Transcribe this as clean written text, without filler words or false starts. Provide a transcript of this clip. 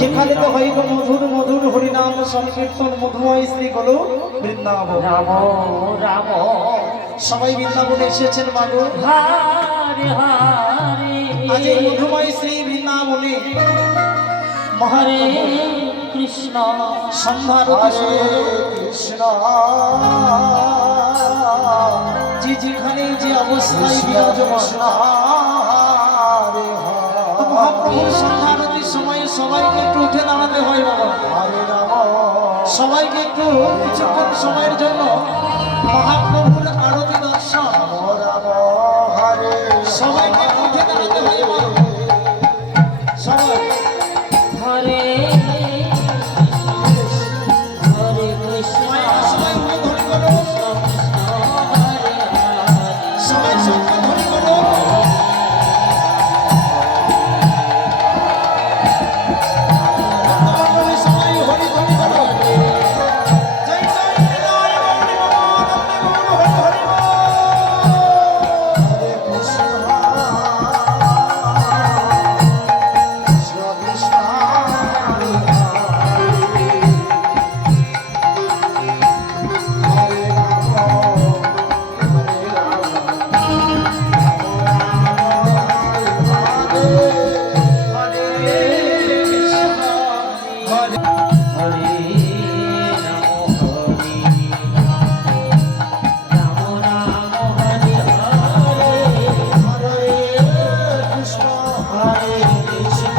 যেখানে তো হইব মধুর মধুর হরিনাম সংকীর্তন মধুময় শ্রী গলো বৃন্দাবন। রাম রাম সবাই বৃন্দাবনে এসেছেন মাগো। হরে হরে আজ এই মধুময় শ্রী বৃন্দাবনে হরে কৃষ্ণ সন্ধ্যার কৃষ্ণ যে যেখানে যে অবস্থায় বিরাজমান মহাপ্রভুর সন্ধ্যারতির সময়ে সবাইকে একটু উঠে দাঁড়াতে হয় বাবা। সবাইকে একটু কিছুক্ষণ সময়ের জন্য মহাপ্রভুর আরতি দর্শন সবাইকে উঠে দাঁড়াতে হয় বাবা। সবাই হরে হরে কৃষ্ণ সবাই উঠে ধরে করো, সবাই সঙ্গে ধরে করো। সবাই হরি ধরি করো। জয় জয় বিনয় গৌরী ভগবান, হরি হরি বল। হরে রাম রাম হরে হরে হরে কৃষ্ণ হরে কৃষ্ণ